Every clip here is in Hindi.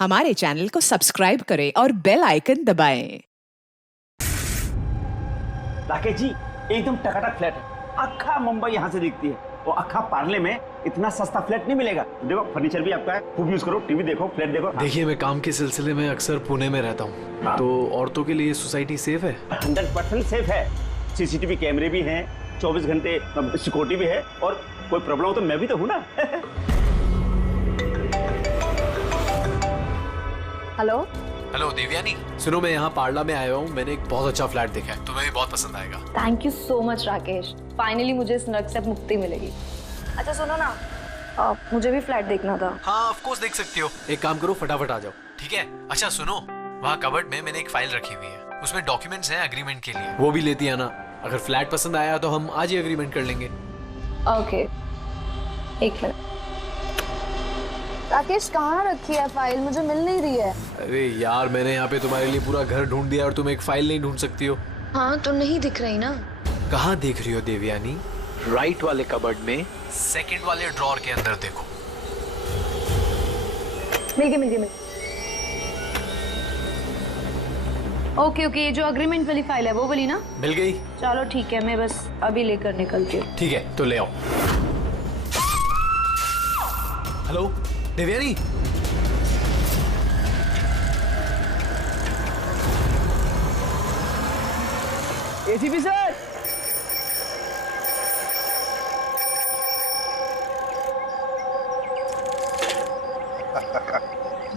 हमारे चैनल को सब्सक्राइब करें और बेल आइकन दबाएं। राकेश जी एकदम टकाटक फ्लैट है, अक्खा मुंबई यहाँ से दिखती है और अक्खा पार्ले में इतना सस्ता फ्लैट नहीं मिलेगा। देखो फर्नीचर भी आपका है, खूब यूज करो, टीवी देखो, फ्लैट देखो। देखिए मैं काम के सिलसिले में अक्सर पुणे में रहता हूँ, तो औरतों के लिए सोसाइटी सेफ है? 100% सेफ है। सीसीटीवी कैमरे भी हैं, 24 घंटे सिक्योरिटी भी है, और कोई प्रॉब्लम हो तो मैं भी तो हूँ ना। हेलो हेलो देवयानी, सुनो मैं यहाँ पार्ला में आया हूँ। मैंने एक बहुत अच्छा फ्लैट देखा है, तुम्हें भी बहुत पसंद आएगा। Thank you so much Rakesh, finally मुझे इस नर्क से मुक्ति मिलेगी। अच्छा सुनो ना, मुझे भी फ्लैट देखना था। हाँ ऑफ कोर्स देख सकती हो। एक काम करो, फटाफट आ जाओ, ठीक है? अच्छा सुनो, वहाँ कबर्ड में मैंने एक फाइल रखी हुई है, उसमें डॉक्यूमेंट्स हैं एग्रीमेंट के लिए, वो भी लेती आना। अगर फ्लैट पसंद आया तो हम आज ही एग्रीमेंट कर लेंगे। ओके एक मिनट। राकेश कहाँ रखी है फाइल, मुझे मिल नहीं रही है। अरे यार मैंने यहाँ पे तुम्हारे लिए पूरा घर ढूंढ दिया और तुम एक फाइल नहीं ढूंढ सकती हो? हाँ तो नहीं दिख रही ना। कहाँ देख रही हो देवयानी? राइट वाले कबर्ड में सेकंड वाले ड्रॉर के अंदर देखो। मिल गई। ओके ये जो अग्रीमेंट वाली फाइल है वो वाली ना? मिल गई? चलो ठीक है, मैं बस अभी लेकर निकलती हूँ। ठीक है तो ले आओ। Hello Devyani, ACP sir,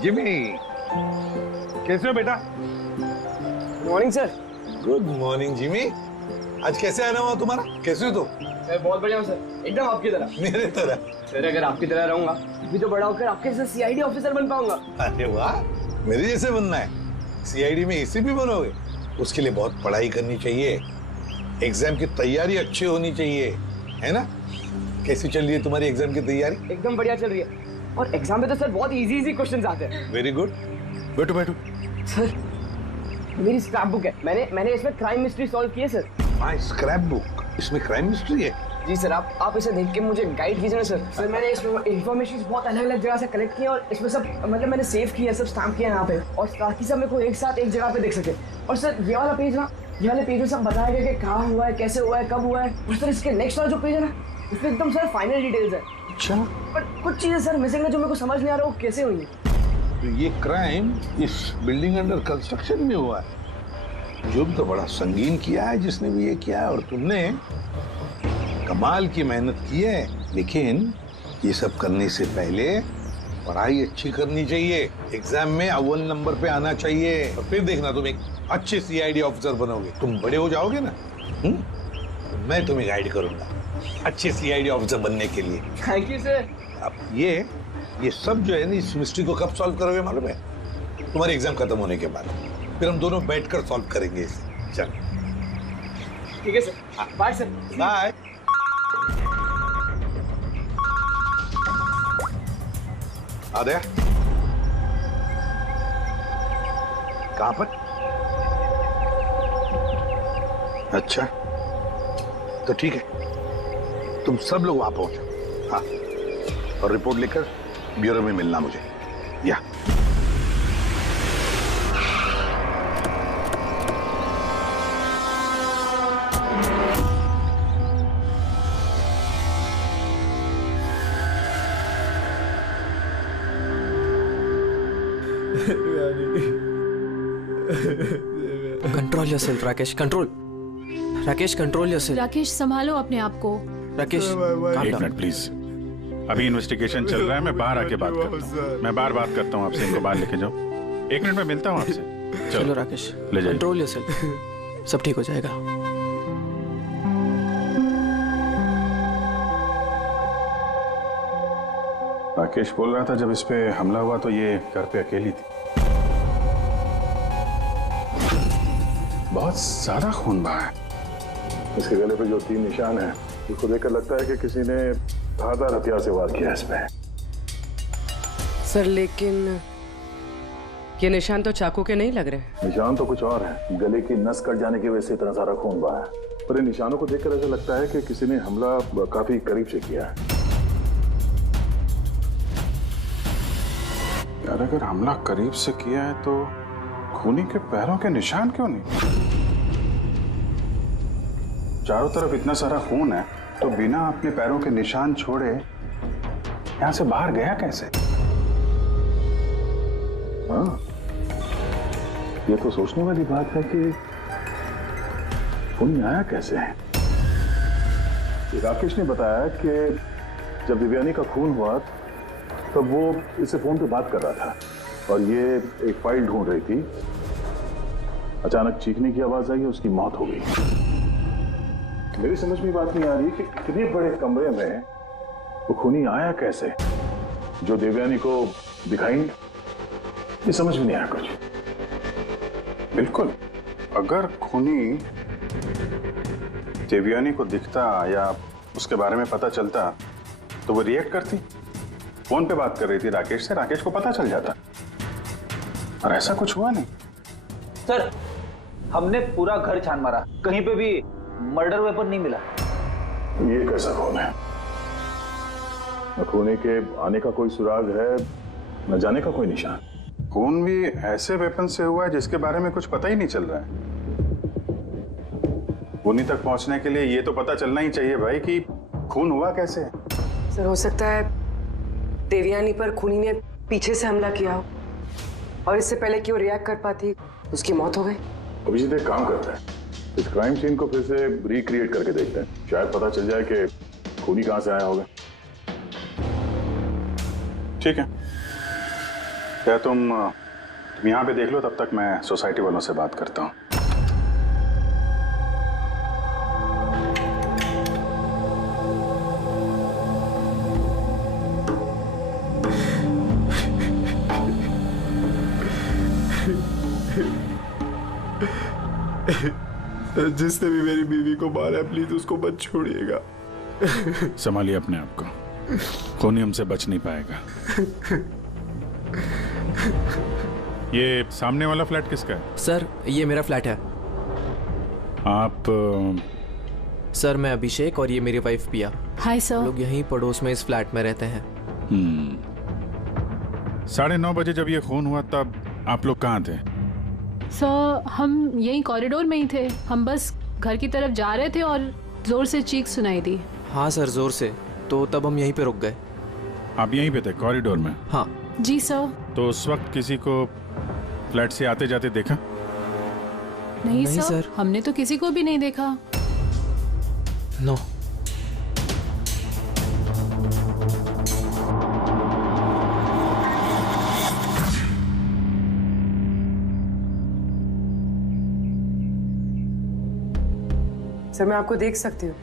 Jimmy, कैसे हो बेटा? Morning sir. Good morning Jimmy. आज कैसे आना हुआ तुम्हारा? कैसे हो तुम? मैं बहुत बढ़िया हूँ सर, एकदम आपकी तरह। मेरे तरह? सर अगर आपकी तरह रहूंगा भी तो बड़ा होकर आपके जैसे सीआईडी ऑफिसर बन पाऊंगा। अरे वाह, मेरे जैसे बनना है? सीआईडी में एसीपी बनोगे? उसके लिए बहुत पढ़ाई करनी चाहिए, एग्जाम की तैयारी अच्छी होनी चाहिए, है ना? कैसी चल रही है तुम्हारी एग्जाम की तैयारी? एकदम बढ़िया चल रही है, और एग्जाम में तो सर बहुत इजी क्वेश्चंस आते हैं। वेरी गुड, बैठो बैठो। सर मेरी स्क्रैप बुक है, मैंने इसमें क्राइम मिस्ट्री सॉल्व की है सर। माय स्क्रैप बुक, इसमें क्राइम मिस्ट्री है? जी सर, आप इसे देख के मुझे गाइड कीजिए ना सर। सर मैंने इसमें इन्फॉर्मेशन बहुत अलग अलग जगह से कलेक्ट की है, और इसमें सब मतलब मैंने सेव किया, सब स्टैम्प किया यहाँ पे, और ताकि सब मेरे को एक साथ एक जगह पे देख सके। और सर ये वाला पेज ना, ये वाले पेज में सब बताया गया कि कहाँ हुआ है, कैसे हुआ है, कब हुआ है। और सर इसके नेक्स्ट वाला जो पेज है ना, उसमें एकदम सर फाइनल डिटेल्स है। अच्छा, पर कुछ चीजें सर मिसिंग है जो मेरे को समझ नहीं आ रहा वो कैसे हुई है। तो ये क्राइम इस बिल्डिंग अंडर कंस्ट्रक्शन में हुआ है। जुर्म तो बड़ा संगीन किया है जिसने भी ये किया है, और तुमने कमाल की मेहनत की है। लेकिन ये सब करने से पहले पढ़ाई अच्छी करनी चाहिए, एग्जाम में अव्वल नंबर पे आना चाहिए, और फिर देखना तुम एक अच्छे सीआईडी ऑफिसर बनोगे। तुम बड़े हो जाओगे ना, मैं तुम्हें गाइड करूंगा अच्छे सीआईडी ऑफिसर बनने के लिए। Thank you sir. अब ये सब जो है ना, इस मिस्ट्री को कब सॉल्व करोगे मालूम है? तुम्हारे एग्जाम खत्म होने के बाद, फिर हम दोनों बैठकर सॉल्व करेंगे इसे। चल ठीक है सर, बाय सर। बाय। आ गया? कहां पर? अच्छा तो ठीक है, तुम सब लोग वहां पहुंचो। हाँ, और रिपोर्ट लेकर ब्यूरो में मिलना मुझे। या control yourself Rakesh, control. Rakesh control yourself. Rakesh संभालो अपने आप को। राकेश एक मिनट प्लीज, अभी इन्वेस्टिगेशन चल रहा है, मैं बाहर आके बात करता हूँ। मैं बात करता हूँ आपसे, इनको बाहर लेके जाओ। एक मिनट में मिलता हूँ आपसे। चलो राकेश, ले जाइए। कंट्रोल योरसेल्फ, सब ठीक हो जाएगा। राकेश बोल रहा था जब इस पे हमला हुआ तो ये घर पे अकेली थी। बहुत ज्यादा खून बहा है। इसके गले पे जो 3 निशान हैं, उसको देखकर लगता है कि किसी ने धारदार हथियार से वार किया इसमें। सर लेकिन ये निशान तो चाकू के नहीं लग रहे। निशान तो कुछ और है, गले की नस कट जाने की वजह से इतना सारा खून बहा है। पर इन निशानों को देखकर ऐसा लगता है कि किसी ने हमला काफी करीब से किया है। पर अगर हमला करीब से किया है तो खूनी के पैरों के निशान क्यों नहीं? चारों तरफ इतना सारा खून है तो बिना अपने पैरों के निशान छोड़े यहां से बाहर गया कैसे? हाँ, ये तो सोचने वाली बात है कि खूनी आया कैसे है। राकेश ने बताया कि जब दिव्यानी का खून हुआ तब वो इससे फोन पे बात कर रहा था और ये एक फाइल ढूंढ रही थी। अचानक चीखने की आवाज आई, उसकी मौत हो गई। मेरी समझ में बात नहीं आ रही कि इतने बड़े कमरे में वो खूनी आया कैसे जो देवयानी को दिखाई नहीं। ये समझ में नहीं आया कुछ। बिल्कुल, अगर खूनी देवयानी को दिखता या उसके बारे में पता चलता तो वो रिएक्ट करती। फोन पे बात कर रही थी राकेश से, राकेश को पता चल जाता, और ऐसा कुछ हुआ नहीं। सर, हमने पूरा घर छान मारा, कहीं पे भी मर्डर वेपन नहीं मिला। ये कैसा खून है? न खूनी के आने का कोई सुराग है, न जाने का कोई निशान। खून भी ऐसे वेपन से हुआ है जिसके बारे में कुछ पता ही नहीं चल रहा है। खूनी तक पहुंचने के लिए ये तो पता चलना ही चाहिए भाई कि खून हुआ कैसे। सर, हो सकता है देवयानी पर खूनी ने पीछे से हमला किया हो और इससे पहले कि वो रिएक्ट कर पाती उसकी मौत हो गई। अभिजीत एक काम करते हैं, इस क्राइम सीन को फिर से रिक्रिएट करके देखते हैं, शायद पता चल जाए कि खूनी कहां से आया होगा। ठीक है, क्या तुम यहाँ पे देख लो, तब तक मैं सोसाइटी वालों से बात करता हूँ। जिसने भी मेरी बीवी को मारा, प्लीज उसको मत छोड़िएगा। संभालिए अपने आप को, खूनी हमसे बच नहीं पाएगा। ये सामने वाला फ्लैट किसका है? सर, ये मेरा फ्लैट है। आप? सर, मैं अभिषेक और ये मेरी वाइफ पिया। Hi sir. लोग यहीं पड़ोस में इस फ्लैट में रहते हैं। 9:30 बजे जब ये खून हुआ तब आप लोग कहाँ थे? सर, हम यहीं कॉरिडोर में ही थे। हम बस घर की तरफ जा रहे थे और जोर से चीख सुनाई दी। हाँ सर, जोर से। तो तब हम यहीं पे रुक गए। आप यहीं पे थे कॉरिडोर में? हाँ जी सर। तो उस वक्त किसी को फ्लैट से आते जाते देखा? नहीं सर, हमने तो किसी को भी नहीं देखा। नो। सर, मैं आपको देख सकती हूँ।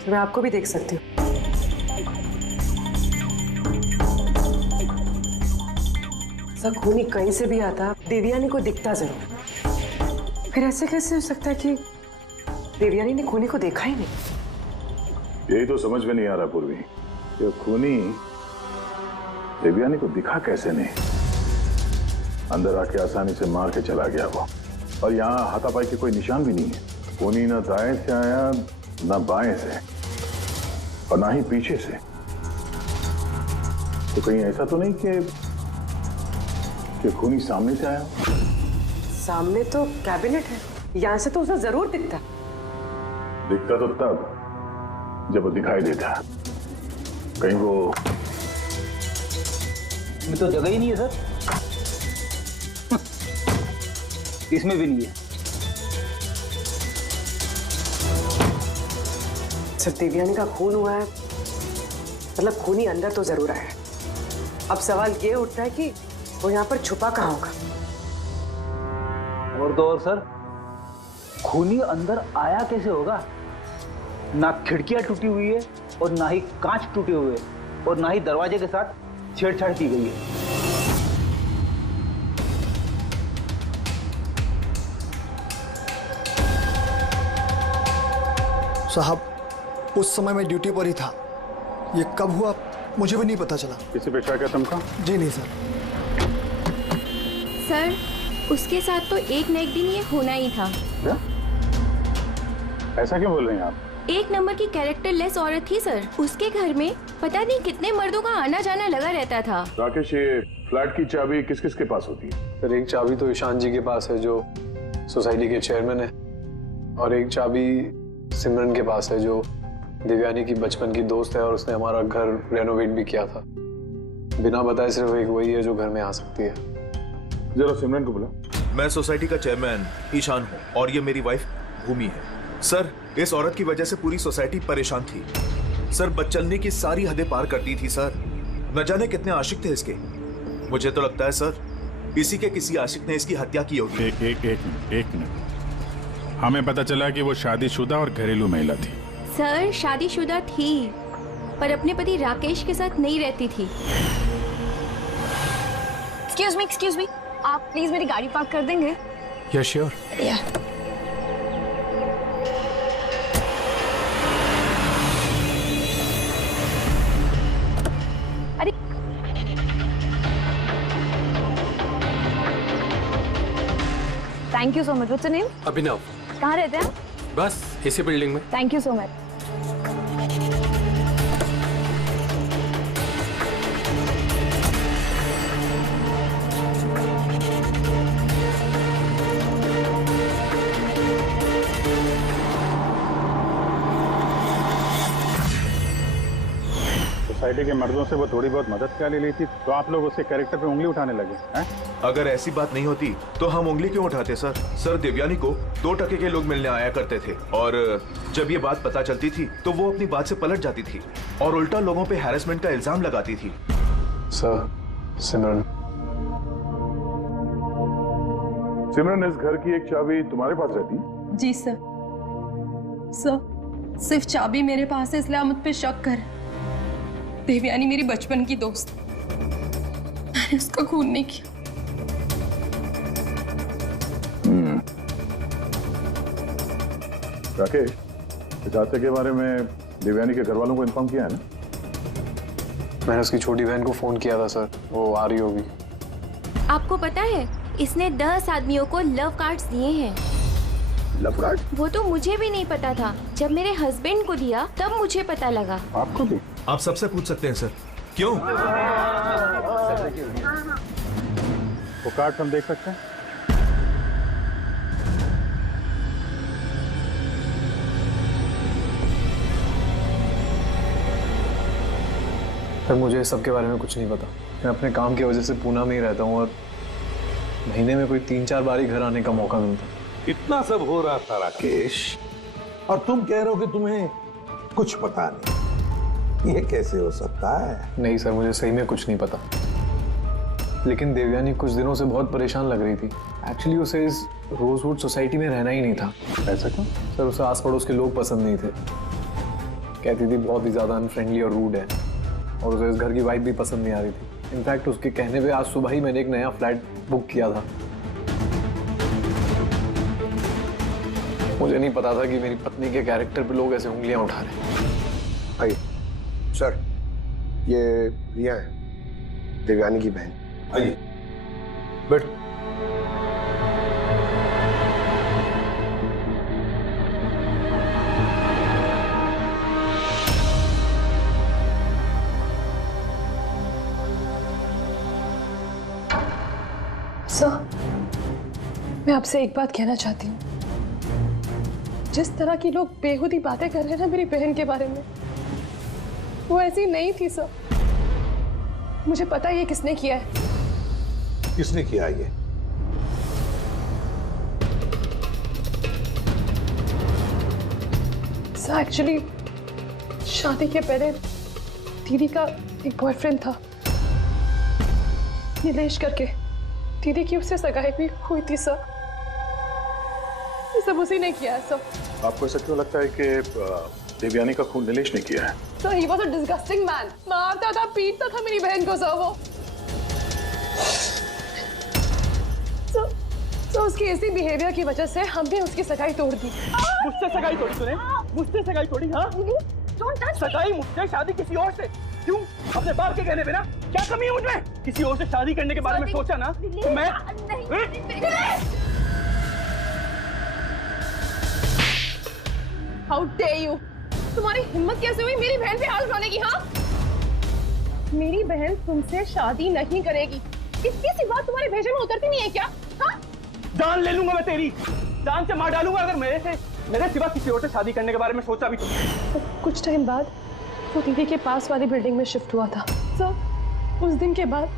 सर, मैं आपको भी देख सकती हूँ। सर, खूनी कहीं से भी आता, देवयानी को दिखता जरूर। फिर ऐसे कैसे हो सकता है कि देवयानी ने खूनी को देखा ही नहीं? यही तो समझ में नहीं आ रहा पूर्वी, कि खूनी देवयानी को दिखा कैसे नहीं। अंदर आके आसानी से मार के चला गया वो, और यहाँ हाथापाई के कोई निशान भी नहीं है। खूनी ना दाएं से आया, ना बाएं से, और ना ही पीछे से। तो कहीं ऐसा तो नहीं कि खूनी सामने से आया? सामने तो कैबिनेट है, यहाँ से तो उसे जरूर दिखता। दिखता तो तब जब वो दिखाई देता। कहीं वो इसमें तो जगह ही नहीं है सर। इसमें भी नहीं है। सर, देवयानी का खून हुआ है, मतलब खूनी अंदर तो जरूर आया है। अब सवाल ये उठता है कि वो यहाँ पर छुपा कहाँ होगा। और तो और सर, खूनी अंदर आया कैसे होगा? ना खिड़कियां टूटी हुई है और ना ही कांच टूटे हुए और ना ही दरवाजे के साथ छेड़छाड़ की गई है। साहब, उस समय मैं ड्यूटी पर ही था। ये कब हुआ मुझे भी नहीं पता चला। किसी पे शक है तुमको? जी नहीं सर। सर, उसके साथ तो एक न एक दिन ये होना ही था। ऐसा क्यों बोल रही हैं आप? एक नंबर की कैरेक्टरलेस औरत थी सर। उसके घर में पता नहीं कितने मर्दों का आना जाना लगा रहता था। राकेश, ये फ्लैट की चाबी किस किस के पास होती है? सर एक चाबी तो ईशान जी के पास है जो सोसाइटी के चेयरमैन है, और एक चाबी सिमरन के पास है जो देवयानी की बचपन की दोस्त है और उसने हमारा घर रेनोवेट भी किया था। बिना बताए सिर्फ एक वही है जो घर में आ सकती है। जरा सिमरन को बुला। मैं सोसाइटी का चेयरमैन ईशान हूँ और ये मेरी वाइफ भूमि है। सर, इस औरत की वजह से पूरी सोसाइटी परेशान थी। सर, बदचलनी की सारी हदें पार करती थी सर। न जाने कितने आशिक थे इसके। मुझे तो लगता है सर, इसी के किसी आशिक ने इसकी हत्या की होगी। एक मिनट। हमें पता चला कि वो शादीशुदा और घरेलू महिला थी। सर शादीशुदा थी पर अपने पति राकेश के साथ नहीं रहती थी। एक्सक्यूज मी, आप प्लीज मेरी गाड़ी पार्क कर देंगे? Yes sure. अरे thank you so much. What's your name? Abhinav. कहाँ रहते हैं आप? बस इसी बिल्डिंग में। Thank you so much. Society के मर्दों से वो थोड़ी बहुत मदद क्या ले ली थी, तो आप लोग उसके कैरेक्टर पे उंगली उठाने लगे हैं? अगर ऐसी बात नहीं होती तो हम उंगली क्यों उठाते सर? सर, देवयानी को 2 टके के लोग मिलने आया करते थे और जब ये बात पता चलती थी तो वो अपनी बात से पलट जाती थी और उल्टा लोगों पे हैरेसमेंट का इल्जाम लगाती थी। सर, सिमरन इस घर की एक चाबी तुम्हारे पास रहती? जी सर। सिर्फ चाबी मेरे पास है इसलिए आप मुझ पे शक कर। देवयानी मेरी बचपन की दोस्त, मैंने उसका खून नहीं किया। राकेश, इस हादसे के बारे में देवयानी के घर वालों को इन्फॉर्म किया है ना? मैंने उसकी छोटी बहन को फोन किया था सर, वो आ रही होगी। आपको पता है इसने 10 आदमियों को लव कार्ड्स दिए हैं। Love card? वो तो मुझे भी नहीं पता था। जब मेरे हस्बैंड को दिया तब मुझे पता लगा। आपको भी? आप सबसे पूछ सकते हैं सर। क्यों? वो कार्ड हम देख सकते हैं? सर मुझे इस सब के बारे में कुछ नहीं पता। मैं अपने काम की वजह से पूना में ही रहता हूँ और महीने में कोई 3-4 बार ही घर आने का मौका मिलता। इतना सब हो रहा था राकेश, और तुम कह रहे हो कि तुम्हें कुछ पता नहीं। ये कैसे हो सकता है? नहीं सर, मुझे सही में कुछ नहीं पता। लेकिन देवयानी कुछ दिनों से बहुत परेशान लग रही थी। एक्चुअली उसे इस रोजवुड सोसाइटी में रहना ही नहीं था। ऐसा क्यों? सर उसे आस पड़ोस के लोग पसंद नहीं थे। कहती थी बहुत ही ज़्यादा अनफ्रेंडली और रूड है, और उसे इस घर की वाइब भी पसंद नहीं आ रही थी। इनफैक्ट उसके कहने पे आज सुबह ही मैंने एक नया फ्लैट बुक किया था। मुझे नहीं पता था कि मेरी पत्नी के कैरेक्टर पे लोग ऐसे उंगलियां उठा रहे हैं। आइए सर, ये रिया है, देवयानी की बहन। आइए बैठ। सर, मैं आपसे एक बात कहना चाहती हूँ। जिस तरह की लोग बेहुदी बातें कर रहे हैं ना मेरी बहन के बारे में, वो ऐसी नहीं थी सर। मुझे पता है ये किसने किया है। किसने किया ये? सर एक्चुअली शादी के पहले दीदी का एक बॉयफ्रेंड था, नीलेश करके। दीदी की उससे सगाई भी हुई थी सर। ये सब उसी ने किया है सर। आपको ऐसा क्यों लगता है कि देवयानी का खून नीलेश ने किया है? Sir he was a disgusting man. मारता था, पीटता था मेरी बहन को सर वो। सर उसकी इसी बिहेवियर की वजह से हमने उसकी सगाई तोड़ दी। मुझसे सगाई तोड़ी तूने? मुझसे सगाई तोड़ी? हाँ, सगाई मुझसे, शादी किसी और से। क्यों? अपने बाप के कहने पे ना? क्या कमी है मुझमें? किसी और से शादी करने के बारे में सोचा ना तो मैं हाउ डेयर यू! तुम्हारी हिम्मत कैसे हुई मेरी बहन पे हाथ उठाने की? हाँ, मेरी बहन तुमसे शादी नहीं करेगी। इतनी सी बात तुम्हारे भेजे में उतरती नहीं है क्या? हाँ, जान ले लूंगा मैं तेरी, जान से मार डालूंगा अगर मेरे सिवा किसी और से शादी करने के बारे में सोचा भी तो। कुछ टाइम बाद वो दीदी के पास वाली बिल्डिंग में शिफ्ट हुआ था सर। उस दिन के बाद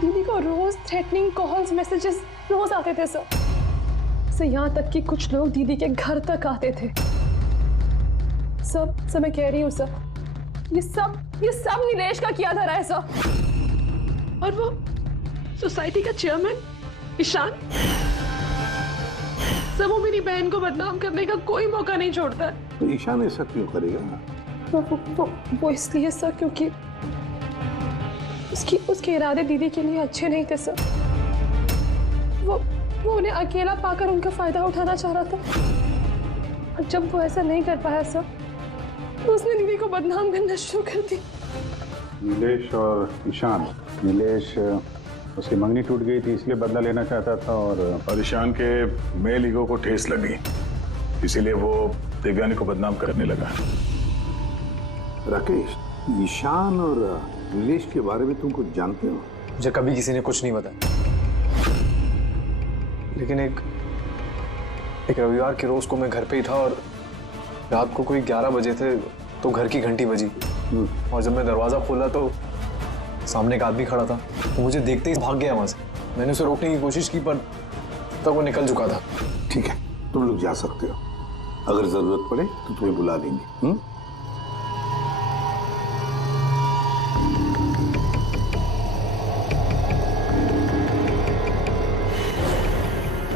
दीदी को रोज थ्रेटनिंग कॉल्स, मैसेजेस रोज आते थे सर। यहाँ तक कि कुछ लोग दीदी के घर तक आते थे। सर मैं कह रही हूँ सर, ये सब नीलेश का किया धरा है सर। और वो सोसाइटी का चेयरमैन ईशान सर, वो मेरी बहन को बदनाम करने का कोई मौका नहीं छोड़ता है। तो ईशान ऐसा क्यों करेगा? वो इसलिए सर क्योंकि उसके इरादे दीदी के लिए अच्छे नहीं थे सर। वो उन्हें अकेला पाकर उनका फायदा उठाना चाह रहा था। और जब वो ऐसा नहीं कर पाया सर, तो उसने दीदी को बदनाम करना शुरू कर दी। नीलेश और ईशान, नीलेश उसकी मंगनी टूट गई थी इसलिए बदला लेना चाहता था, और ईशान के मेल ईगो को ठेस लगी, इसीलिए वो देवयानी को बदनाम करने लगा। राकेश, ईशान और नीलेश के बारे में तुम कुछ जानते हो? मुझे कभी किसी ने कुछ नहीं बताया, लेकिन एक रविवार के रोज को मैं घर पे ही था और रात को कोई 11 बजे थे तो घर की घंटी बजी, और जब मैं दरवाजा खोला तो सामने एक आदमी खड़ा था। वो मुझे देखते ही भाग गया वहां से। मैंने उसे रोकने की कोशिश की पर तब वो निकल चुका था। ठीक है, तुम लोग जा सकते हो, अगर जरूरत पड़े तो तुम्हें बुला लेंगे।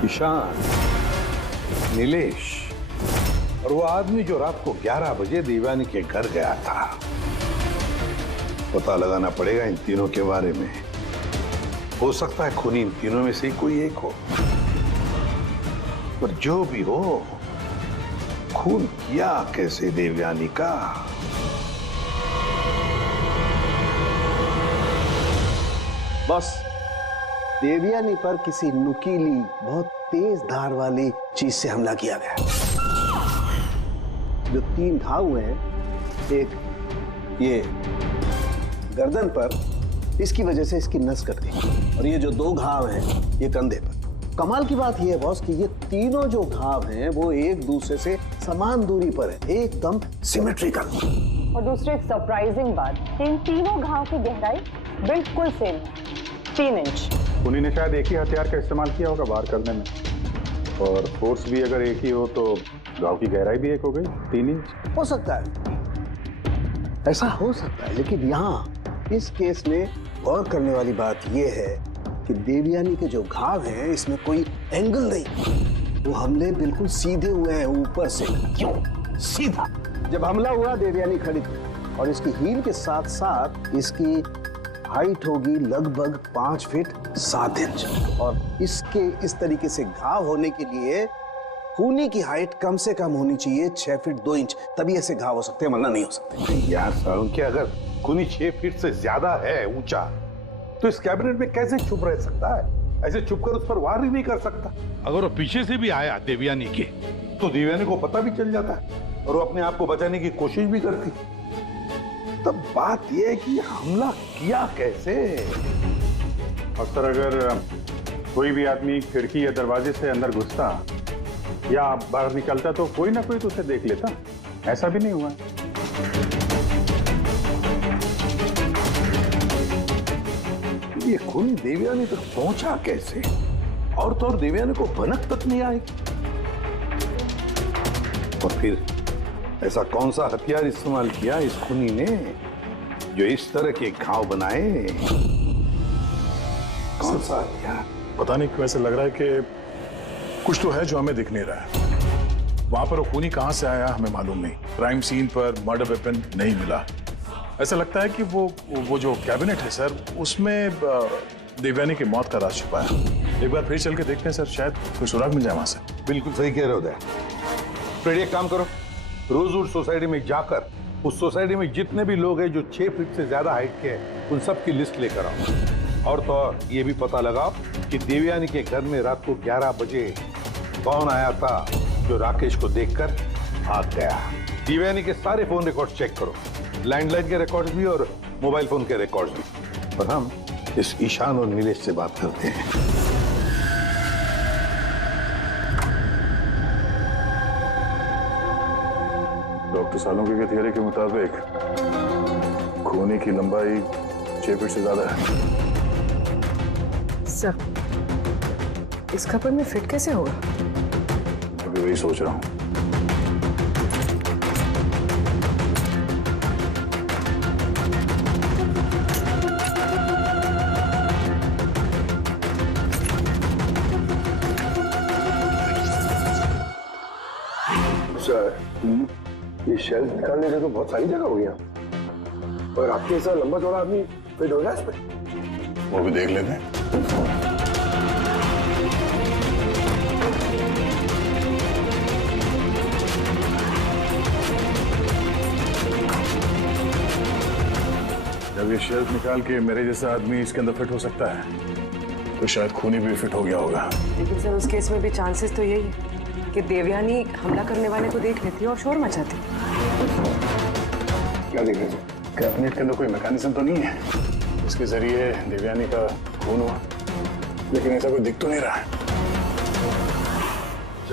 ईशान, नीलेश और वो आदमी जो रात को 11 बजे देवयानी के घर गया था, पता लगाना पड़ेगा इन तीनों के बारे में। हो सकता है खूनी इन तीनों में से कोई एक हो, पर जो भी हो, खून किया कैसे देवयानी का? बस देवयानी पर किसी नुकीली, बहुत तेज धार वाली चीज से हमला किया गया। जो 3 घाव हुए हैं, एक ये गर्दन पर, इसकी वजह से इसकी नस कट गई, और ये जो 2 घाव हैं ये कंधे पर। कमाल की बात ये है बॉस कि ये तीनों जो घाव हैं वो एक दूसरे से समान दूरी पर है, एकदम सिमेट्रिकल। और दूसरी एक सरप्राइजिंग बात, इन तीनों घाव की गहराई बिल्कुल सेम है, 3 इंच। खूनी ने शायद एक ही हथियार का इस्तेमाल किया होगा वार करने में, और फोर्स भी अगर एक ही हो तो घाव की गहराई भी एक हो गई, 3 इंच। हो सकता है, ऐसा हो सकता है, लेकिन यहाँ इस केस में गौर करने वाली बात यह है कि देवयानी के जो घाव हैं इसमें कोई एंगल नहीं, वो हमले बिल्कुल सीधे हुए हैं ऊपर से। क्यों सीधा? जब हमला हुआ देवयानी खड़ी थी, और इसकी हील के साथ साथ इसकी हाइट होगी लगभग 5 फीट 7 इंच, और इसके इस तरीके से घाव होने के लिए खूनी की हाइट कम से कम होनी चाहिए 6 फीट 2 इंच, तभी ऐसे घाव हो सकते हैं, वरना नहीं हो सकते। यार साहब, क्या अगर खूनी 6 फीट से ज्यादा है ऊंचा, तो इस कैबिनेट में कैसे चुप रह सकता है? ऐसे चुप कर उस पर वार ही नहीं कर सकता। अगर वो पीछे से भी आया देवयानी के, तो देवयानी को पता भी चल जाता है और वो अपने आप को बचाने की कोशिश भी करती। तब बात यह है कि हमला किया कैसे? अक्सर अगर कोई भी आदमी खिड़की या दरवाजे से अंदर घुसता या बाहर निकलता तो कोई ना कोई तो उसे देख लेता, ऐसा भी नहीं हुआ। ये खूनी देवयानी तक पहुंचा कैसे? और तो और देवयानी को भनक तक नहीं आई। और फिर ऐसा कौन सा हथियार इस्तेमाल किया इस खूनी ने जो इस तरह के घाव बनाए? कौन सा हथियार? पता नहीं क्यों ऐसा लग रहा है कि कुछ तो है जो हमें दिख नहीं रहा है। वहां पर वो खूनी कहां से आया हमें मालूम नहीं। क्राइम सीन पर मर्डर वेपन नहीं मिला। ऐसा लगता है कि वो जो कैबिनेट है सर, उसमें देवयानी की मौत का राज छुपा है। एक बार फिर चल के देखते हैं सर, शायद कोई सुराग मिल जाए वहां से। बिल्कुल सही कह रहे हो उदय। फिर एक काम करो, रोजवुड सोसाइटी में जाकर उस सोसाइटी में जितने भी लोग हैं जो 6 फीट से ज्यादा हाइट के हैं, उन सब की लिस्ट लेकर आओ। और तो और ये भी पता लगाओ कि देवयानी के घर में रात को 11 बजे कौन आया था जो राकेश को देखकर भाग गया। देवयानी के सारे फोन रिकॉर्ड चेक करो, लैंडलाइन के रिकॉर्ड्स भी और मोबाइल फोन के रिकॉर्ड्स भी। और हम इस ईशान और नीलेश से बात करते हैं। डॉक्टर सालोंके के थियरी के मुताबिक खूनी की लंबाई 6 फीट से ज्यादा है। सर, इस कपड़े में फिट कैसे होगा? अभी वही सोच रहा हूँ। सर, ये शेल्फ निकालने से तो बहुत सारी जगह हो गया, और आपके ऐसा लंबा चौड़ा आदमी फिट हो गया इस पे? वो भी देख लेते हैं। जब ये शेल्फ निकाल के मेरे जैसा आदमी इसके अंदर फिट हो सकता है, तो शायद खूनी भी फिट हो गया होगा। लेकिन सर, उस केस में भी चांसेस तो यही है कि देवयानी हमला करने वाले को देख लेती और शोर मचाती। क्या देख रहे थे? कैबिनेट के अंदर कोई मैकेनिज्म तो नहीं है इसके जरिए देवयानी का खून हुआ, लेकिन ऐसा कोई दिख तो नहीं रहा है।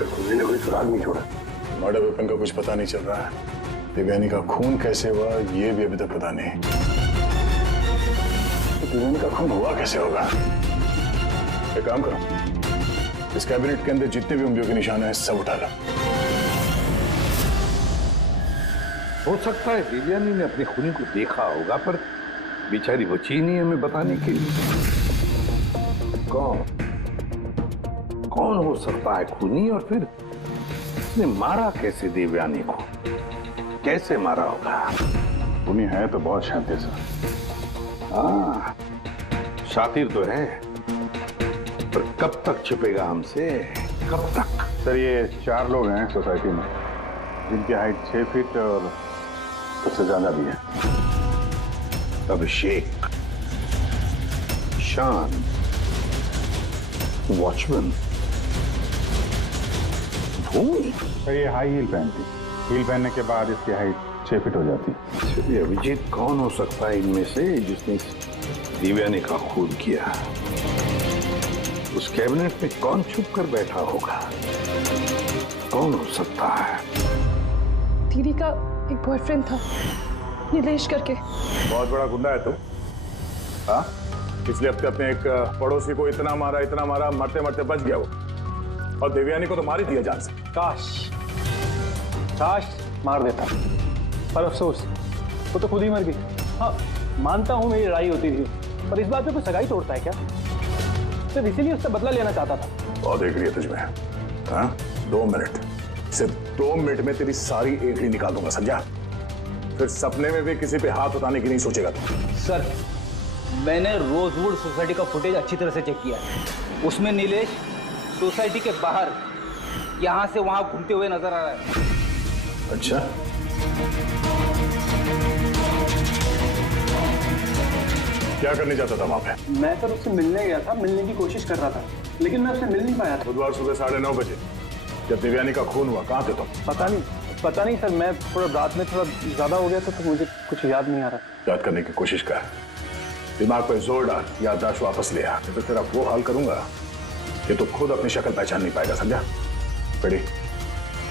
खूनी ने कोई सुराग नहीं छोड़ा। मर्डर वेपन का कुछ पता नहीं चल रहा है। देवयानी का खून कैसे हुआ ये भी अभी तक पता नहीं। तो देवयानी का खून हुआ कैसे होगा? एक काम करो, इस कैबिनेट के अंदर जितने भी उंगलियों के निशान हैं सब उठा लो। हो सकता है देवयानी ने अपने खूनी को देखा होगा, पर बेचारी बची नहीं हमें बताने के लिए। कौन हो सकता है खूनी, और फिर उसने मारा कैसे देवयानी को? कैसे मारा होगा? खूनी है तो बहुत शातिर सर। हाँ, शातिर तो है, पर कब तक छिपेगा हमसे? कब तक? सर, ये 4 लोग हैं सोसाइटी में जिनकी हाइट 6 फीट और उससे ज्यादा भी है। अभिषेक, शान, वॉचमैन, भूमि। सर, ये हाई हील पहनती, हील पहनने के बाद इसकी हाइट 6 फीट हो जाती। चलिए, अभिजीत कौन हो सकता है इनमें से जिसने देवयानी का खून किया? उस कैबिनेट में कौन छुप कर बैठा होगा? कौन हो सकता है? दीदी का एक बॉयफ्रेंड था, नीलेश करके। बहुत बड़ा गुंडा है तुम। हाँ, पिछले हफ्ते अपने एक पड़ोसी को इतना मारा, मरते मरते बच गया वो, और देवयानी को तो मार ही दिया जान से। काश मार देता, पर अफसोस वो तो खुद ही मर गई। हाँ, मानता हूँ मेरी लड़ाई होती थी, पर इस बात पे कोई सगाई तोड़ता है क्या? सिर्फ इसीलिए उससे बदला लेना चाहता था। बहुत देख रही है तुझमें। हाँ, 2 मिनट, सिर्फ 2 मिनट में तेरी सारी एकड़ी निकाल दूंगा, समझा? फिर सपने में भी किसी पे हाथ उठाने की नहीं सोचेगा तू। सर, मैंने रोजवुड सोसाइटी का फुटेज अच्छी तरह से चेक किया है। उसमें नीलेश सोसाइटी के बाहर यहाँ से वहाँ घूमते हुए नजर आ रहा है। अच्छा, क्या करने जाता था वहाँ पे? मैं सर उससे मिलने गया था, मिलने की कोशिश कर रहा था, लेकिन मैं उससे मिल नहीं पाया था। बुधवार सुबह 9:30 बजे जब देवयानी का खून हुआ, कहाँ थे तुम? पता नहीं सर, मैं थोड़ा रात में थोड़ा ज्यादा हो गया था, तो मुझे कुछ याद नहीं आ रहा। याद करने की कोशिश कर, दिमाग पे जोर डाल, याददाश्त वापस ले आ, तो तेरा वो हाल करूंगा कि तू खुद अपनी शक्ल पहचान नहीं पाएगा, समझा? रेडी?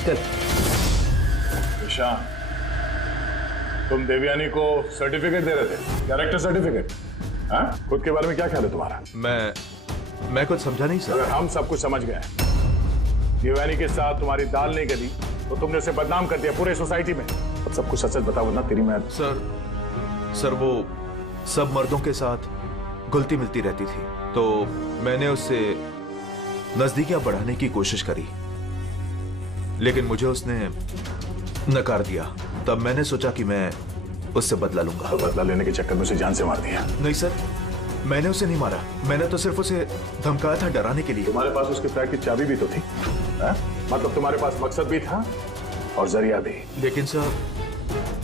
चल। ईशान, तुम देवयानी को सर्टिफिकेट दे रहे थे, कैरेक्टर सर्टिफिकेट। हाँ, खुद के बारे में क्या ख्याल है तुम्हारा? मैं कुछ समझा नहीं सर। अगर हम सब कुछ समझ गए, देवयानी के साथ तुम्हारी दाल नहीं गली तो तुमने उसे बदनाम कर दिया पूरे सोसाइटी में। अब सब कुछ सच सच बताओ, वरना तेरी मैं। सर वो सब मर्दों के साथ घुलती मिलती रहती थी, तो मैंने उससे नजदीकियां बढ़ाने की कोशिश करी, लेकिन मुझे उसने नकार दिया। तब मैंने सोचा कि मैं उससे बदला लूंगा। तो बदला लेने के चक्कर में उसे जान से मार दिया? नहीं सर, मैंने उसे नहीं मारा, मैंने तो सिर्फ उसे धमकाया था, डराने के लिए। तुम्हारे पास उसके फ्लैट की चाबी भी तो थी, है? मतलब तुम्हारे पास मकसद भी था और जरिया भी। लेकिन सर,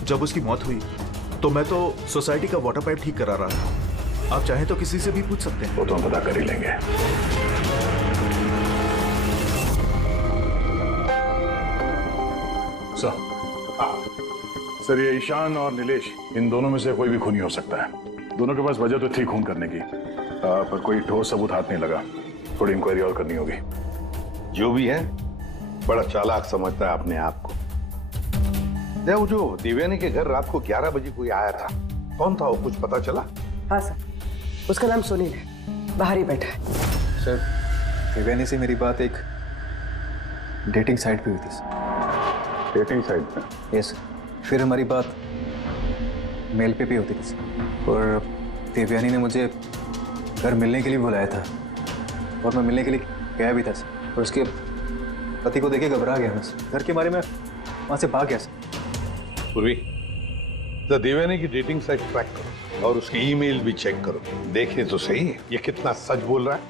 जब उसकी मौत हुई तो मैं तो सोसाइटी का वाटर पाइप ठीक करा रहा था। आप चाहें तो किसी से भी पूछ सकते हैं। वो तो हम पता कर ही लेंगे। सर ये ईशान और नीलेश, इन दोनों में से कोई भी खूनी हो सकता है। दोनों के पास वजह तो थी खून करने की, पर कोई ठोस सबूत हाथ नहीं लगा। थोड़ी इंक्वायरी और करनी होगी। जो भी है बड़ा चालाक समझता है अपने आप को। वो जो देवयानी के घर रात को 11 बजे कोई आया था, कौन था वो, कुछ पता चला? हाँ सर, उसका नाम सुनील है, बाहर ही बैठा है। सर देवयानी से मेरी बात एक डेटिंग साइट पे हुई थी सर। डेटिंग साइट पे? Yes sir. फिर हमारी बात मेल पे भी होती थी सर, और देवयानी ने मुझे घर मिलने के लिए बुलाया था और मैं मिलने के लिए गया भी था सर, और उसके पति को देखे घबरा गया मैं सर। घर के बारे में वहाँ से भाग गया सर। पूर्वी, देवयानी की डेटिंग साइट ट्रैक करो और उसकी ईमेल भी चेक करो, देखे तो सही ये कितना सच बोल रहा है।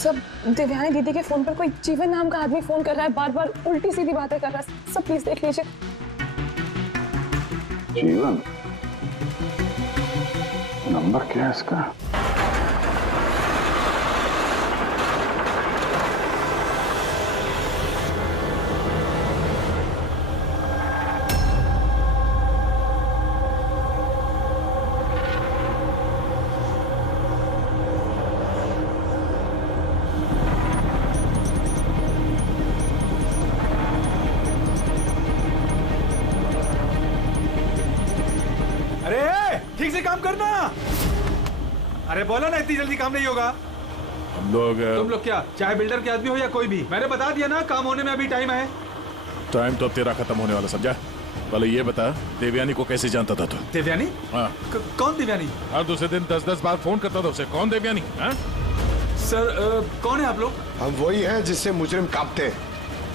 सर देवयानी दीदी के फोन पर कोई जीवन नाम का आदमी फोन कर रहा है, बार बार उल्टी सीधी बातें कर रहा है। सब प्लीज देख लीजिए। जीवन? नंबर क्या है इसका? ठीक से काम करना। अरे बोला ना, इतनी जल्दी काम नहीं होगा। हम लोग तुम लोग क्या चाहे बिल्डर के आदमी हो या कोई भी, मैंने बता दिया ना, काम होने में अभी टाइम है। टाइम तो अब तेरा खत्म होने वाला, समझा? पहले ये बता, देवयानी को कैसे जानता था तू? देवयानी? हाँ। कौन देवयानी? हर दूसरे दिन 10-10 बार फोन करता था उसे। कौन देवयानी? हाँ? सर कौन है आप लोग? हम वही हैं जिससे मुजरिम कांपते हैं,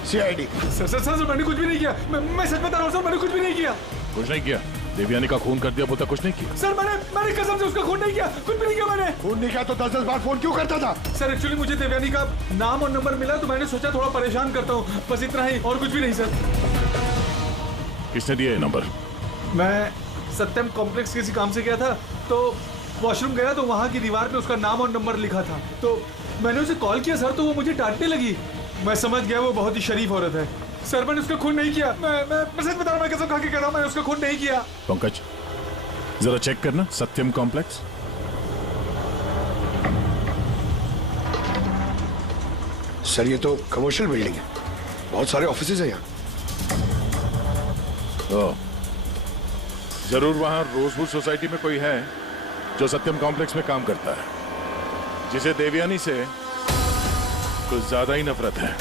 CID। सर मैंने कुछ भी नहीं किया। मैं सच बता रहा हूँ सर, मैंने कुछ भी नहीं किया। कुछ नहीं किया? देवयानी का खून कर दिया, बोलता कुछ नहीं किया? सर मैंने कसम से उसका खून नहीं किया, कुछ भी नहीं किया मैंने। खून नहीं किया तो 10-10 बार फोन क्यों करता था? सर एक्चुअली मुझे देवयानी का नाम और नंबर मिला तो मैंने सोचा थोड़ा परेशान करता हूँ, बस इतना ही, और कुछ भी नहीं सर। किसने दिया ये नंबर? मैं सत्यम कॉम्प्लेक्स किसी काम से गया था, तो वॉशरूम गया तो वहाँ की दीवार पे उसका नाम और नंबर लिखा था, तो मैंने उसे कॉल किया सर, तो वो मुझे डांटने लगी। मैं समझ गया वो बहुत ही शरीफ औरत है। सर मैंने उसका खून नहीं किया, मैं सच बता रहा हूँ, मैं कसम खा के कह रहा हूँ, मैंने उसका खून नहीं किया। पंकज जरा चेक करना, सत्यम कॉम्प्लेक्स। सर ये तो कमर्शियल बिल्डिंग है, बहुत सारे ऑफिसेज हैं यहाँ। जरूर वहां रोजवुड सोसाइटी में कोई है जो सत्यम कॉम्प्लेक्स में काम करता है, जिसे देवयानी से कुछ ज्यादा ही नफरत है।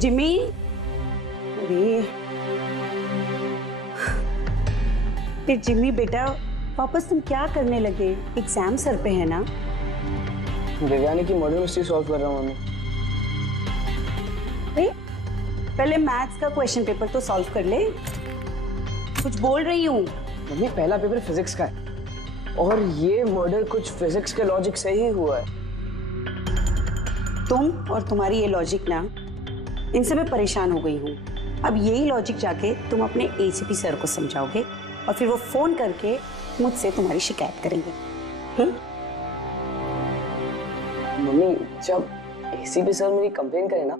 जिमी, अरे जिमी बेटा, वापस तुम क्या करने लगे? एग्जाम सर पे है ना? देवयानी की मर्डर मिस्ट्री सॉल्व कर रहा हूँ मम्मी। पहले मैथ्स का क्वेश्चन पेपर तो सॉल्व कर ले। कुछ बोल रही हूँ मम्मी, पहला पेपर फिजिक्स का है और ये मर्डर कुछ फिजिक्स के लॉजिक से ही हुआ है। तुम और तुम्हारी ये लॉजिक ना, इनसे मैं परेशान हो गई हूँ। अब यही लॉजिक जाके तुम अपने ACP सर को समझाओगे और फिर वो फोन करके मुझसे तुम्हारी शिकायत करेंगे। मम्मी, जब ACP सर मेरी कंप्लेन करे ना,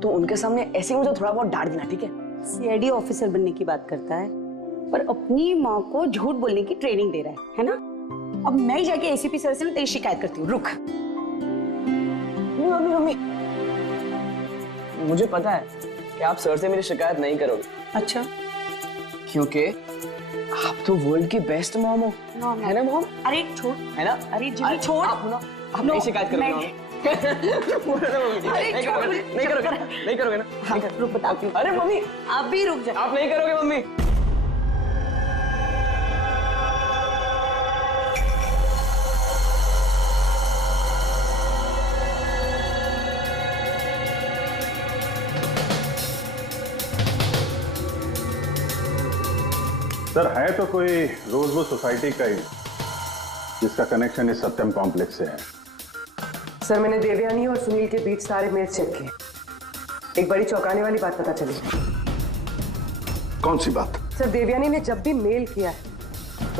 तो उनके सामने ऐसे ही मुझे थोड़ा बहुत डांट देना, ठीक है? CID ऑफिसर बनने की बात करता है पर अपनी माँ को झूठ बोलने की ट्रेनिंग दे रहा है ना? अब मैं ही जाके ACP सर से तेरी शिकायत करती हूँ। रुक। मम्मी मम्मी, मुझे पता है कि आप सर से मेरी शिकायत नहीं करोगे। अच्छा? क्योंकि आप तो वर्ल्ड की बेस्ट मॉम हो, है ना मॉम? अरे छोड़, है ना? अरे जिमी छोड़। आप नहीं शिकायत करोगे ना? नहीं करोगे ना? रुक, बताती हूँ। अरे मम्मी, आप भी रुक जाओ। आप नहीं करोगे मम्मी? सर है तो कोई रोजवुड सोसाइटी का ही जिसका कनेक्शन इस सत्यम कॉम्प्लेक्स से है। सर मैंने देवयानी और सुनील के बीच सारे मेल्स चेक किए। एक बड़ी चौंकाने वाली बात पता चली। कौन सी बात? सर देवयानी ने जब भी मेल किया है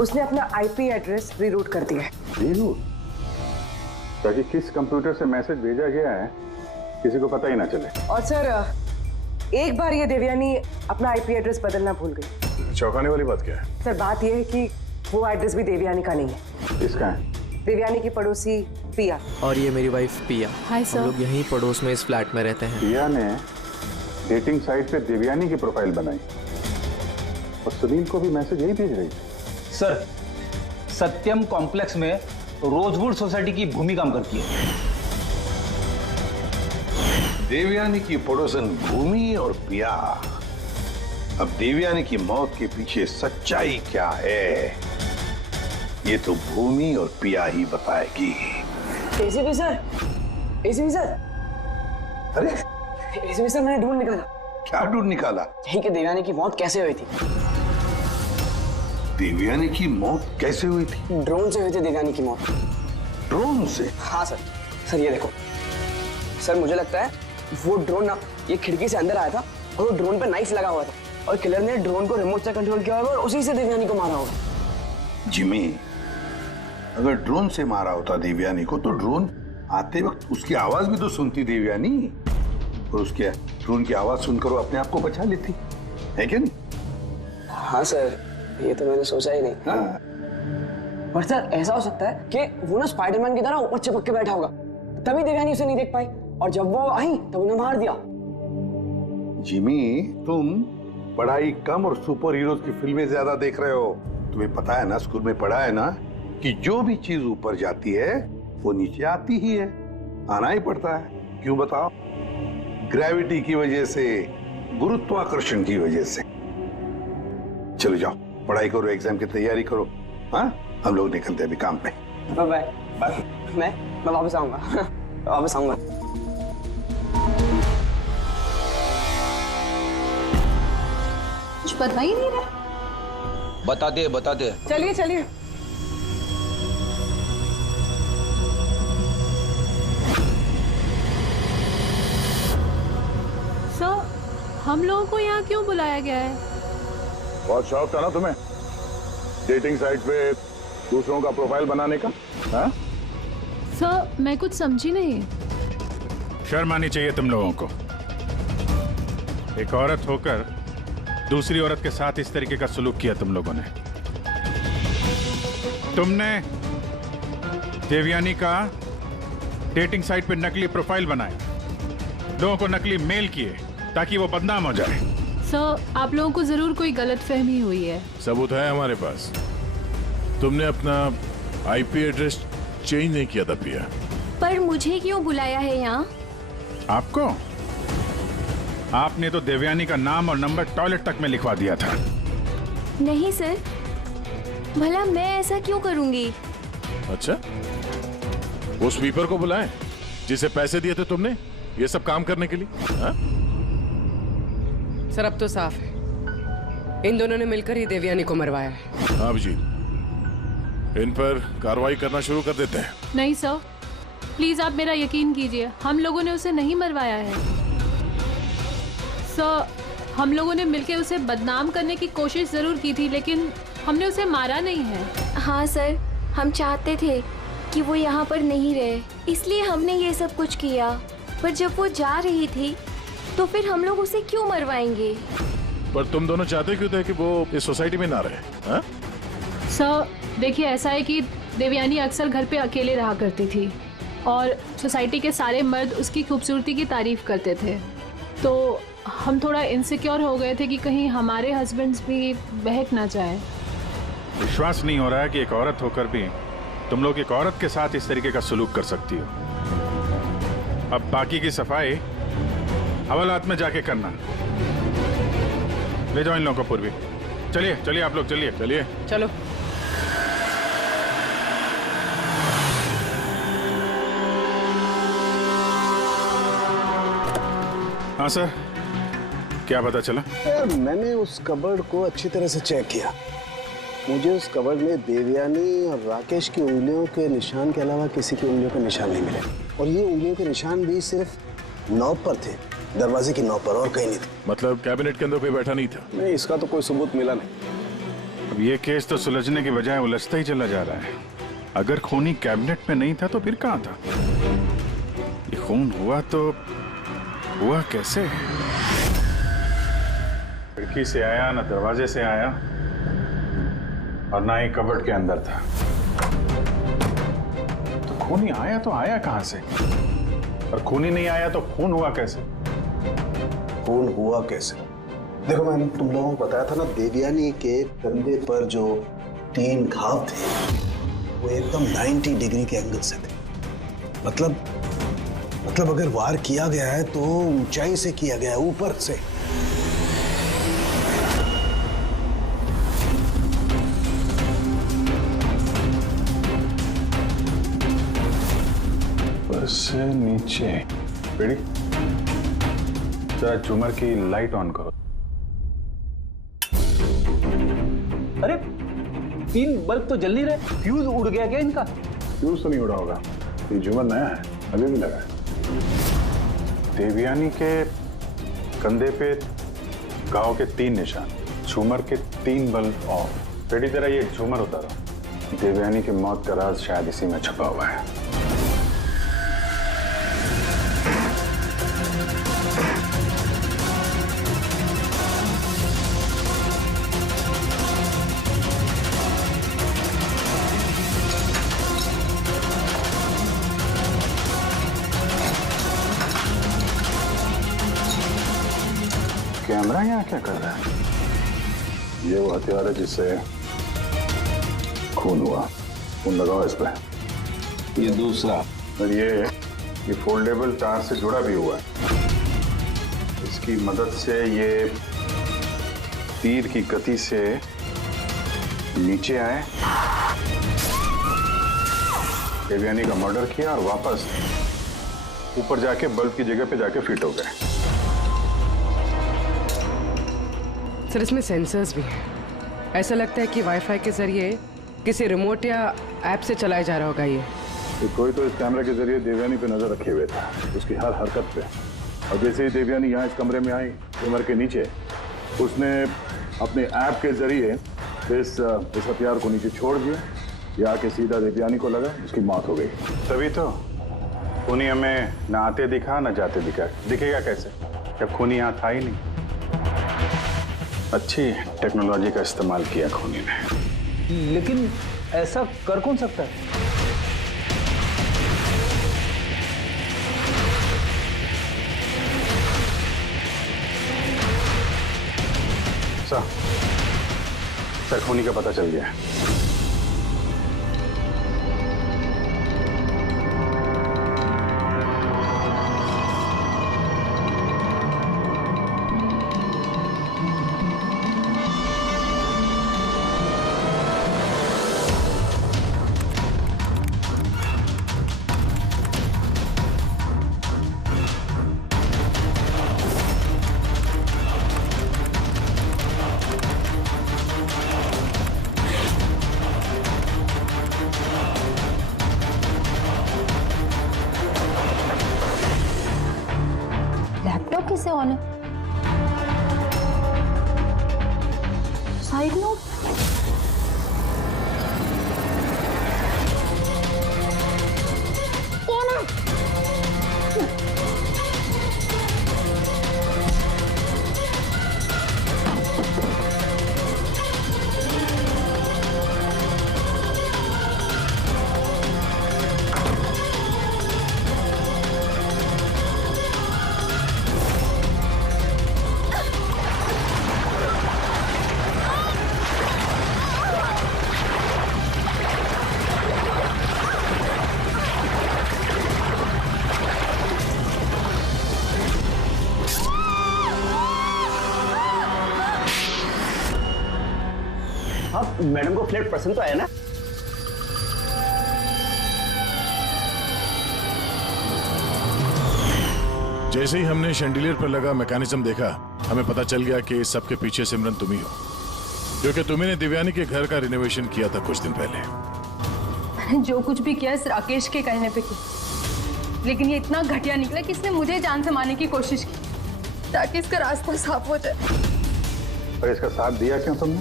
उसने अपना आईपी एड्रेस रीरूट कर दिया है। रीरूट? ताकि किस कंप्यूटर से मैसेज भेजा गया है किसी को पता ही ना चले। और सर एक बार ये देवयानी अपना आईपी एड्रेस बदलना भूल गई। चौंकाने वाली बात क्या है? सर बात यह है कि वो एड्रेस भी देवयानी का नहीं है। किसका है? देवयानी की पड़ोसी पिया। और ये मेरी वाइफ पिया। Hi sir. हम लोग यहीं पड़ोस में इस फ्लैट में रहते हैं। पिया ने डेटिंग साइट पे देवयानी की प्रोफाइल बनाई और सुनील को भी मैसेज यही भेज रही थी। सर सत्यम कॉम्प्लेक्स में रोजवुड सोसाइटी की भूमि काम करती है। देवयानी की पड़ोसन भूमि और पिया। अब देवयानी की मौत के पीछे सच्चाई क्या है ये तो भूमि और पिया ही बताएगी। ACP sir, ACP sir. अरे एसीपी सर मैंने ढूंढ निकाला। क्या ढूंढ निकाला? यही कि देवयानी की मौत कैसे हुई थी। देवयानी की मौत कैसे हुई थी? ड्रोन से हुई थी देवयानी की मौत। ड्रोन से? हाँ सर। सर ये देखो सर, मुझे लगता है वो ड्रोन ना ये खिड़की से अंदर आया था और वो ड्रोन पे नाइफ लगा हुआ था और किलर ने ड्रोन को रिमोट से कंट्रोल किया होगा और उसी से देवयानी को मारा होगा। जिमी, अगर ड्रोन से मारा होता देवयानी को तो ड्रोन आते वक्त उसकी आवाज भी तो सुनती देवयानी, और उसके ड्रोन की आवाज सुनकर वो अपने आप को बचा लेती है क्या नहीं? हाँ सर, ये तो मैंने सोचा ही नहीं। हाँ। पर सर ऐसा हो सकता है कि वो ना स्पाइडरमैन की तरह ऊपर चिपक के बैठा होगा, तभी देवयानी उसे नहीं देख पाई और जब वो आई तब उन्हें मार दिया। जिमी, तुम पढ़ाई कम और सुपर हीरोज की फिल्में ज्यादा देख रहे हो। तुम्हें पता है ना, स्कूल में पढ़ा है ना कि जो भी चीज ऊपर जाती है वो नीचे आती ही है, आना ही पड़ता है। क्यों बताओ? ग्रेविटी की वजह से, गुरुत्वाकर्षण की वजह से। चलो जाओ पढ़ाई करो, एग्जाम की तैयारी करो। हाँ, हम लोग निकलते हैं अभी काम पे। Bye bye. मैं वापस आऊंगा। वापस आऊंगा। कुछ बता ही नहीं रहा। बता दे बता दे। चलिए चलिए। सर हम लोगों को यहाँ क्यों बुलाया गया है? बहुत शौक था ना तुम्हें डेटिंग साइट पे दूसरों का प्रोफाइल बनाने का? हाँ? सर मैं कुछ समझी नहीं। शर्म आनी चाहिए तुम लोगों को। एक औरत होकर दूसरी औरत के साथ इस तरीके का सलूक किया तुम लोगों ने। तुमने देवयानी का डेटिंग साइट पे नकली प्रोफाइल बनाए, लोगों को नकली मेल किए ताकि वो बदनाम हो जाए। सर आप लोगों को जरूर कोई गलतफहमी हुई है। सबूत है हमारे पास। तुमने अपना आईपी एड्रेस चेंज नहीं किया था पिया। पर मुझे क्यों बुलाया है यहाँ? आपको? आपने तो देवयानी का नाम और नंबर टॉयलेट तक में लिखवा दिया था। नहीं सर, भला मैं ऐसा क्यों करूंगी? अच्छा, वो स्वीपर को बुलाएं जिसे पैसे दिए थे तुमने ये सब काम करने के लिए? हा? सर अब तो साफ है, इन दोनों ने मिलकर ही देवयानी को मरवाया है। हाँ जी, इन पर कार्रवाई करना शुरू कर देते हैं। नहीं सर, प्लीज आप मेरा यकीन कीजिए, हम लोगों ने उसे नहीं मरवाया है। सर हम लोगों ने मिलकर उसे बदनाम करने की कोशिश जरूर की थी, लेकिन हमने उसे मारा नहीं है। हाँ सर, हम चाहते थे कि वो यहाँ पर नहीं रहे, इसलिए हमने ये सब कुछ किया। पर जब वो जा रही थी तो फिर हम लोग उसे क्यों मरवाएंगे? पर तुम दोनों चाहते क्यों थे कि वो इस सोसाइटी में ना रहे? हा? सर देखिए, ऐसा है कि देवयानी अक्सर घर पे अकेले रहा करती थी और सोसाइटी के सारे मर्द उसकी खूबसूरती की तारीफ करते थे, तो हम थोड़ा इनसिक्योर हो गए थे कि कहीं हमारे हस्बैंड्स भी बहक ना जाए। विश्वास नहीं हो रहा है कि एक औरत होकर भी तुम लोग एक औरत के साथ इस तरीके का सलूक कर सकती हो। अब बाकी की सफाई हवालात में जाके करना। ले जाओ इन लोगों को पूर्वी। चलिए चलिए आप लोग, चलिए चलिए चलो। हाँ सर, क्या पता चला? यार मैंने उस कबर्ड को अच्छी तरह से चेक किया, मुझे उस कवर में देवयानी और राकेश की उंगलियों के निशान के अलावा किसी की उंगलियों के निशान नहीं मिले। और ये उंगलियों के निशान भी सिर्फ नॉब पर थे, दरवाजे की नॉब पर, और कहीं नहीं थे। मतलब कैबिनेट के अंदर कोई बैठा नहीं था? नहीं, इसका तो कोई सबूत मिला नहीं। अब ये केस तो सुलझने की बजाय उलझता ही चला जा रहा है। अगर खूनी कैबिनेट में नहीं था तो फिर कहाँ था? ये खून हुआ तो हुआ कैसे? खिड़की से आया, ना दरवाजे से आया, और ना ही कबर्ड के अंदर था। तो खूनी आया तो आया कहां से? और खूनी नहीं आया तो खून हुआ कैसे? खून हुआ कैसे? देखो, मैंने तुम लोगों को बताया था ना, देवयानी के कंधे पर जो 3 घाव थे वो एकदम 90 डिग्री के एंगल से थे। मतलब अगर वार किया गया है तो ऊंचाई से किया गया है, ऊपर से। ऊपर से नीचे। बेटी, जरा झूमर की लाइट ऑन करो। अरे 3 बल्ब तो जल नहीं रहे, फ्यूज उड़ गया क्या इनका? फ्यूज तो नहीं उड़ा होगा, ये झूमर नया है, अभी भी लगा है। देवयानी के कंधे पे घाव के 3 निशान, झूमर के 3 बल्ब ऑफ। बेटी, तेरा ये झूमर उतारो। देवयानी की मौत का राज शायद इसी में छुपा हुआ है। कैमरा यहाँ क्या कर रहा है? ये वो हथियार है जिससे खून हुआ। खून लगाओ इस पे। ये दूसरा, और ये फोल्डेबल तार से जुड़ा भी हुआ है। इसकी मदद से ये तीर की गति से नीचे आए, देवयानी का मर्डर किया और वापस ऊपर जाके बल्ब की जगह पे जाके फिट हो गए। सर, इसमें सेंसर्स भी हैं। ऐसा लगता है कि वाईफाई के जरिए किसी रिमोट या ऐप से चलाया जा रहा होगा ये। तो कोई तो इस कैमरे के जरिए देवयानी पे नजर रखे हुए था, उसकी हर हरकत पे। और जैसे ही देवयानी यहाँ इस कमरे में आई, कमर के नीचे, उसने अपने ऐप के जरिए इस हथियार को नीचे छोड़ दिया। ये आके सीधा देवयानी को लगा, उसकी मौत हो गई। तभी तो खूनी हमें न आते दिखा न जाते दिखा। दिखेगा कैसे जब खूनी यहाँ था ही नहीं? अच्छी टेक्नोलॉजी का इस्तेमाल किया खूनी ने। लेकिन ऐसा कर कौन सकता है? सर, खूनी का पता चल गया है। लैपटॉप किसे ऑन है? Side note? मैडम को फ्लैट पसंद तो आया ना? जैसे ही हमने शैंडिलियर पर लगा मैकेनिज्म देखा, हमें पता चल गया कि इस सब के पीछे सिमरन तुम ही हो। क्योंकि तुम्ही दिव्यानी के घर का रिनोवेशन किया था कुछ दिन पहले। मैंने जो कुछ भी किया इस राकेश के कहने पे किया, लेकिन ये इतना घटिया निकला कि इसने मुझे जान से मारने की कोशिश की ताकि इसका रास्ता साफ हो जाए। पर इसका साथ दिया क्यों तुमने?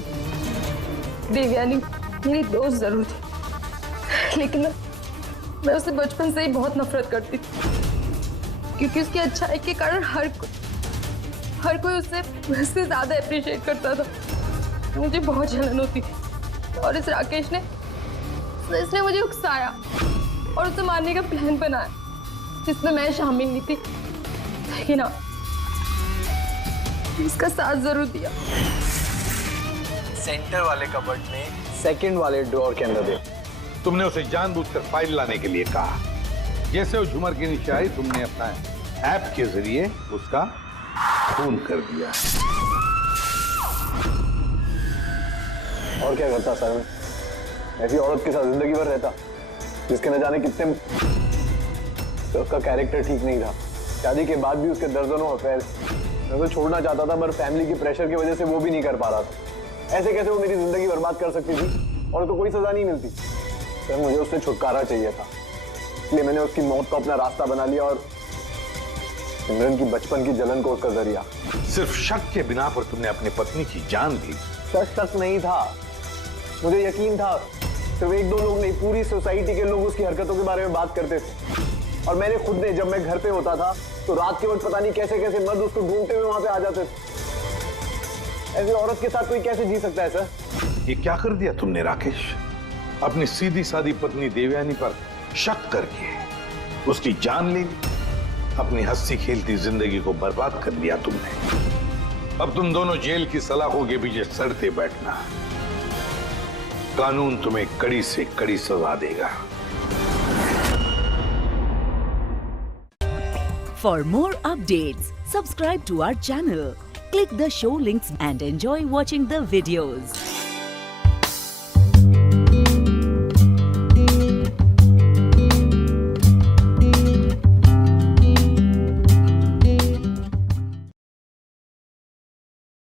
देवयानी मेरी दोस्त जरूर थी, लेकिन मैं उससे बचपन से ही बहुत नफरत करती थी, क्योंकि उसकी अच्छाई के कारण हर कोई उससे ज्यादा अप्रिशिएट करता था। मुझे बहुत जलन होती थी और इस राकेश ने इसने मुझे उकसाया और उसे मारने का प्लान बनाया, जिसमें मैं शामिल नहीं थी, लेकिन हाँ, इसका साथ जरूर दिया। सेंटर वाले कबर्ड में सेकंड वाले ड्रॉअर के अंदर दे। तुमने उसे जानबूझकर फाइल लाने के लिए कहा। जैसे वो झूमर के नीचे आई, तुमने अपना ऐप के जरिए उसका खून कर दिया। और क्या करता सर मैं? ऐसी औरत के साथ जिंदगी भर रहता जिसके न जाने कितने, तो उसका कैरेक्टर ठीक नहीं था। शादी के बाद भी उसके दर्जनों अफेयर। मैं उसे छोड़ना चाहता था, पर फैमिली की प्रेशर की वजह से वो भी नहीं कर पा रहा था। ऐसे कैसे वो मेरी जिंदगी बर्बाद कर सकती थी और उसको कोई सजा नहीं मिलती। सर मुझे उससे छुटकारा चाहिए था, इसलिए मैंने उसकी मौत को अपना रास्ता बना लिया और सिमरन की बचपन की जलन को उसका जरिया। सिर्फ शक के बिना पर तुमने अपनी पत्नी की जान ली। सर शक नहीं था, मुझे यकीन था। सिर्फ एक दो लोग नहीं, पूरी सोसाइटी के लोग उसकी हरकतों के बारे में बात करते थे। और मैंने खुद ने, जब मैं घर पे होता था तो रात के वक्त पता नहीं कैसे कैसे मर्द उसको ढूंढते हुए वहां पे आ जाते थे। ऐसी औरत के साथ कोई कैसे जी सकता है सर? ये क्या कर दिया तुमने राकेश? अपनी सीधी सादी पत्नी देवयानी पर शक करके उसकी जान ले ली। अपनी हंसी खेलती जिंदगी को बर्बाद कर लिया तुमने। अब तुम दोनों जेल की सलाखों के पीछे सड़ते बैठना। कानून तुम्हें कड़ी से कड़ी सजा देगा। For more updates, subscribe to our channel, click the show links and enjoy watching the videos.